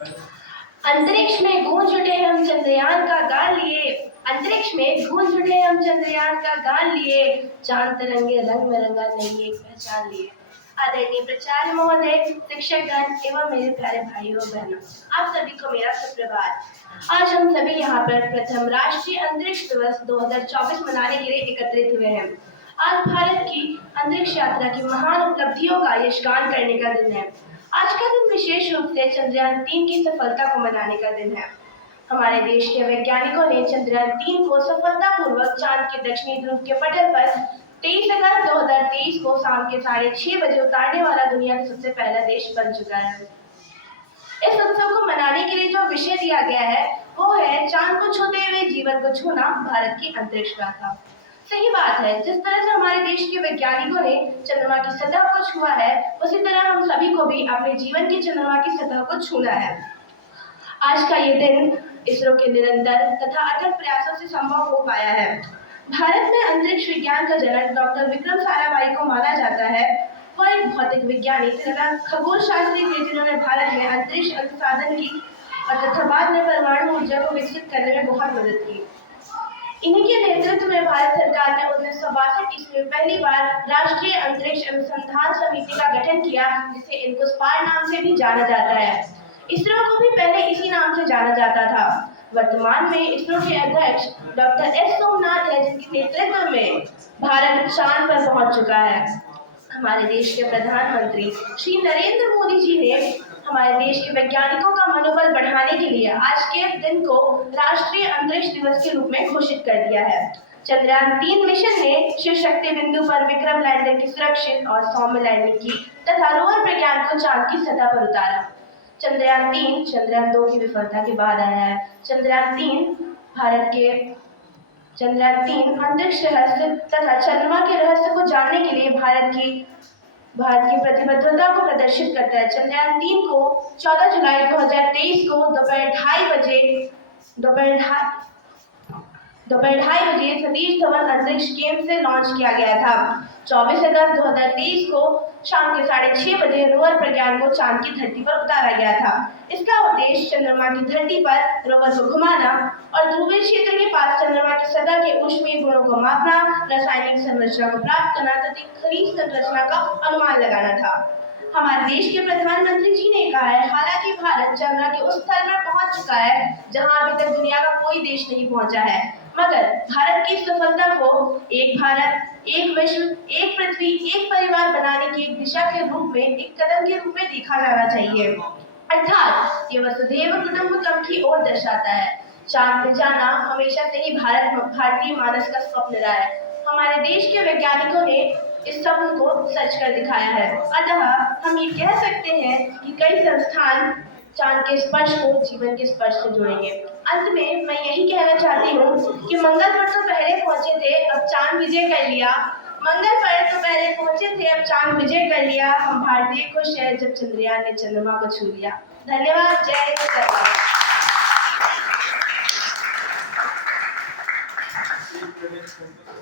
अंतरिक्ष में गूंज उठे हम चंद्रयान का गान लिए। अंतरिक्ष में गूंज उठे हम चंद्रयान का गान लिए। चांद तिरंगे रंग में रंगा नई एक पहचान लिए। आदरणीय प्राचार्य महोदय, शिक्षकगण एवं मेरे प्यारे भाइयों बहनों, आप सभी को मेरा सुप्रभात। आज हम सभी यहाँ पर प्रथम राष्ट्रीय अंतरिक्ष दिवस 2024 मनाने के लिए एकत्रित हुए हैं। आज भारत की अंतरिक्ष यात्रा की महान उपलब्धियों का यशगान करने का दिन है। आज का दिन विशेष रूप से चंद्रयान 3 की सफलता को मनाने का दिन है। हमारे देश के वैज्ञानिकों ने चंद्रयान 3 को सफलतापूर्वक चांद के दक्षिणी ध्रुव के पटल पर 23 अगस्त 2023 को शाम के 6:30 बजे उतारने वाला दुनिया का सबसे पहला देश बन चुका है। इस उत्सव को मनाने के लिए जो विषय दिया गया है वो है चांद को छूते हुए जीवन को छूना, भारत की अंतरिक्ष गाथा। सही बात है, जिस तरह से हमारे देश के वैज्ञानिकों ने चंद्रमा की सतह को छुआ है, उसी तरह हम सभी को भी अपने जीवन की चंद्रमा की सतह को छूना है। आज का ये दिन इसरो के निरंतर तथा अथक प्रयासों से संभव हो पाया है। भारत में अंतरिक्ष विज्ञान का जनक डॉक्टर विक्रम साराभाई को माना जाता है। वह एक भौतिक विज्ञानी तथा खगोल शास्त्री थे जिन्होंने भारत में अंतरिक्ष अनुसंधान की और तथा बाद में परमाणु ऊर्जा को विकसित करने में बहुत मदद की। इन्हीं के नेतृत्व में भारत सरकार ने 1962 ईस्वी में पहली बार राष्ट्रीय अंतरिक्ष अनुसंधान समिति का गठन किया, जिसे इनकोस्पायर नाम से भी जाना जाता है। इसरो को भी पहले इसी नाम से जाना जाता था। वर्तमान में इसरो के अध्यक्ष डॉक्टर एस सोमनाथ है, जिनके नेतृत्व में भारत चांद पर पहुंच चुका है। हमारे देश के प्रधानमंत्री श्री नरेंद्र मोदी जी ने हमारे देश के वैज्ञानिकों का मनोबल बढ़ाने के लिए आज के दिन को राष्ट्रीय अंतरिक्ष दिवस के रूप में घोषित कर दिया है। चंद्रयान 3 मिशन ने शिव शक्ति बिंदु पर विक्रम लैंडर की सुरक्षित और सौम्य लैंडिंग की तथा रोवर प्रज्ञान को चांद की सतह पर उतारा। चंद्रयान 3 चंद्रयान 2 की विफलता के बाद आया है। चंद्रयान 3 अंतरिक्ष रहस्य तथा चंद्रमा के रहस्य को जानने के लिए भारत की प्रतिबद्धता को प्रदर्शित करता है। चंद्रयान 3 को 14 जुलाई 2023 को दोपहर ढाई बजे सतीश धवन अंतरिक्ष केंद्र से लॉन्च किया गया था। 24 अगस्त 2023 को शाम के 6:30 बजे रोवर प्रज्ञान को चांद की धरती पर उतारा गया था। इसका उद्देश्य चंद्रमा की धरती पर रोवर को घुमाना और ध्रुवीय क्षेत्र के पास चंद्रमा की सतह के ऊष्मीय गुणों को मापना, रासायनिक संरचना को प्राप्त करना तथा खनिज संरचना का अनुमान लगाना था। हमारे देश के प्रधानमंत्री जी ने कहा है, हालांकि भारत चंद्रमा के उस स्तर पर पहुंच चुका है जहां अभी तक दुनिया का कोई देश नहीं पहुंचा है, मगर भारत की सफलता को एक भारत, एक विश्व, एक पृथ्वी, एक परिवार बनाने की एक दिशा के रूप में, एक कदम के रूप में देखा जाना चाहिए। अर्थात ये वसुधैव कुटुंबकम की ओर दर्शाता है। चांद पे जाना हमेशा से ही भारतीय मानस का स्वप्न रहा है। हमारे देश के वैज्ञानिकों ने इस स्वप्न को सच कर दिखाया है। अतः हम ये कह सकते हैं कि कई संस्थान चांद के स्पर्श को जीवन के स्पर्श से जोड़ेंगे। अंत में मैं यही कहना चाहती हूँ कि मंगल पर तो पहले पहुंचे थे, अब चांद विजय कर लिया। मंगल पर तो पहले पहुंचे थे, अब चांद विजय कर लिया। हम भारतीय खुश हैं जब चंद्रयान ने चंद्रमा को छू लिया। धन्यवाद। जय हिंद।